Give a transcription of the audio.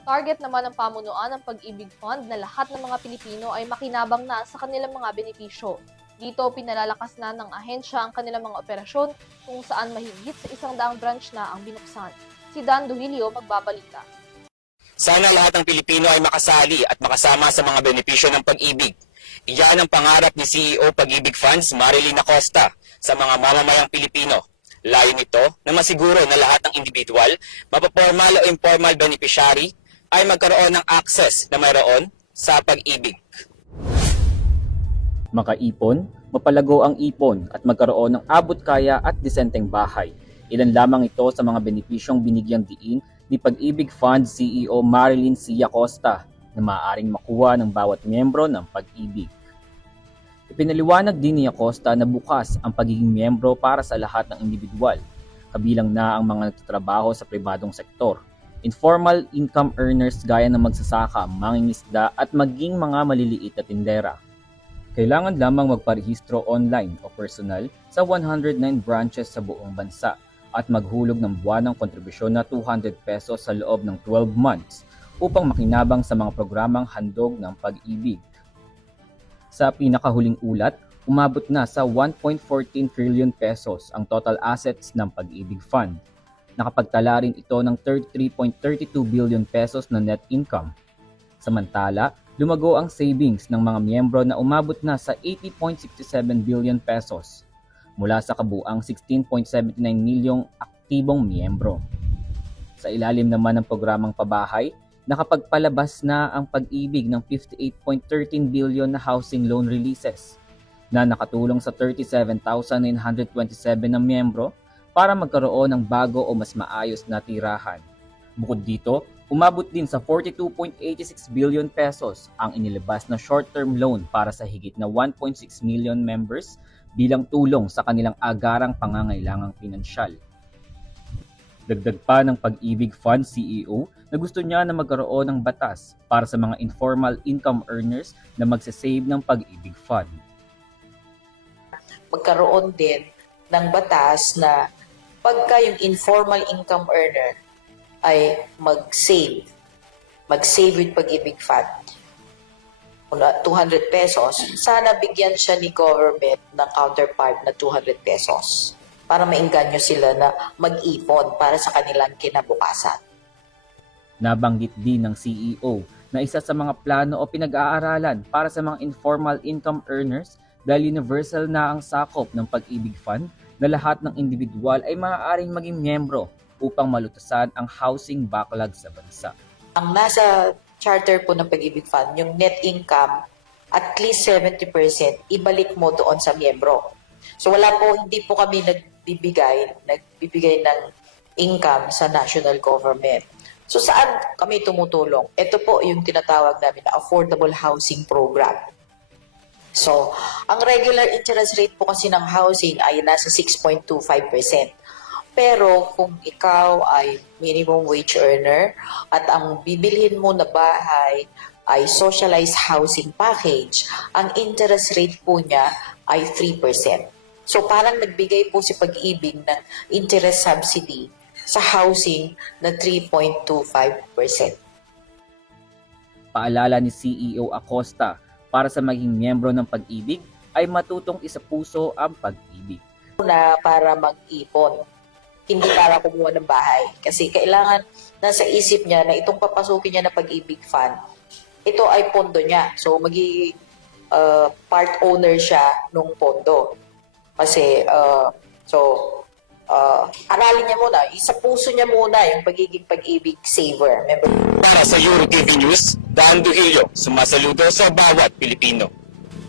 Target naman ng pamunuan ng Pag-ibig Fund na lahat ng mga Pilipino ay makinabang na sa kanilang mga benepisyo. Dito, pinalalakas na ng ahensya ang kanilang mga operasyon kung saan mahigit sa 100 branch na ang binuksan. Si Dan Duilio magbabalita. Sana lahat ng Pilipino ay makasali at makasama sa mga benepisyo ng pag-ibig. Iyan ang pangarap ni CEO Pag-ibig Funds Marilyn Acosta sa mga mamamayang Pilipino. Layo nito na masiguro na lahat ng individual, mapapormal o informal beneficiary ay magkaroon ng access na mayroon sa pag-ibig. Makaipon, mapalago ang ipon at magkaroon ng abot kaya at disenteng bahay. Ilan lamang ito sa mga benepisyong binigyang diin ni Pag-ibig Fund CEO Marilyn C. Acosta na maaaring makuha ng bawat miyembro ng Pag-ibig. Ipinaliwanag din ni Acosta na bukas ang pagiging miyembro para sa lahat ng individual, kabilang na ang mga nagtatrabaho sa pribadong sektor, informal income earners gaya ng magsasaka, mangingisda at maging mga maliliit na tindera. Kailangan lamang magparehistro online o personal sa 109 branches sa buong bansa at maghulog ng buwanang kontribusyon na 200 pesos sa loob ng 12 months upang makinabang sa mga programang handog ng pag-ibig. Sa pinakahuling ulat, umabot na sa 1.14 trillion pesos ang total assets ng Pag-ibig Fund. Nakapagtala rin ito ng 33.32 billion pesos na net income. Samantala, lumago ang savings ng mga miyembro na umabot na sa 80.67 billion pesos mula sa kabuang 16.79 milyong aktibong miyembro. Sa ilalim naman ng programang pabahay, nakapagpalabas na ang Pag-ibig ng 58.13 billion na housing loan releases na nakatulong sa 37,927 na miyembro para magkaroon ng bago o mas maayos na tirahan. Bukod dito, umabot din sa 42.86 billion pesos ang inilabas na short-term loan para sa higit na 1.6 million members bilang tulong sa kanilang agarang pangangailangang pinansyal. Dagdag pa ng Pag-ibig Fund CEO na gusto niya na magkaroon ng batas para sa mga informal income earners na magsasave ng Pag-ibig Fund. Magkaroon din ng batas na pagka yung informal income earner ay mag-save with Pag-ibig Fund, 200 pesos, sana bigyan siya ni government ng counterpart na 200 pesos para maengganyo sila na mag-ipon para sa kanilang kinabukasan. Nabanggit din ng CEO na isa sa mga plano o pinag-aaralan para sa mga informal income earners dahil universal na ang sakop ng Pag-ibig Fund na lahat ng individual ay maaaring maging miyembro upang malutasan ang housing backlog sa bansa. Ang nasa charter po ng Pag-ibig Fund, yung net income, at least 70% ibalik mo doon sa miyembro. So hindi po kami nagbibigay ng income sa national government. So saan kami tumutulong? Ito po yung tinatawag namin na affordable housing program. So, ang regular interest rate po kasi ng housing ay nasa 6.25%. Pero kung ikaw ay minimum wage earner at ang bibilhin mo na bahay ay socialized housing package, ang interest rate po niya ay 3%. So parang nagbigay po si Pag-ibig ng interest subsidy sa housing na 3.25%. Paalala ni CEO Acosta, para sa maging miyembro ng Pag-ibig ay matutong isapuso ang pag-ibig. Na para mag-ipon, hindi para kumuha ng bahay. Kasi kailangan nasa isip niya na itong papasukin niya na Pag-ibig Fund, ito ay pondo niya. So magiging part owner siya nung pondo. Kasi aralin niya muna, isapuso niya muna yung pagiging Pag-ibig saver. Remember? Para sa Euro TV News, Dan Duilio, sumasaludo sa bawat Pilipino.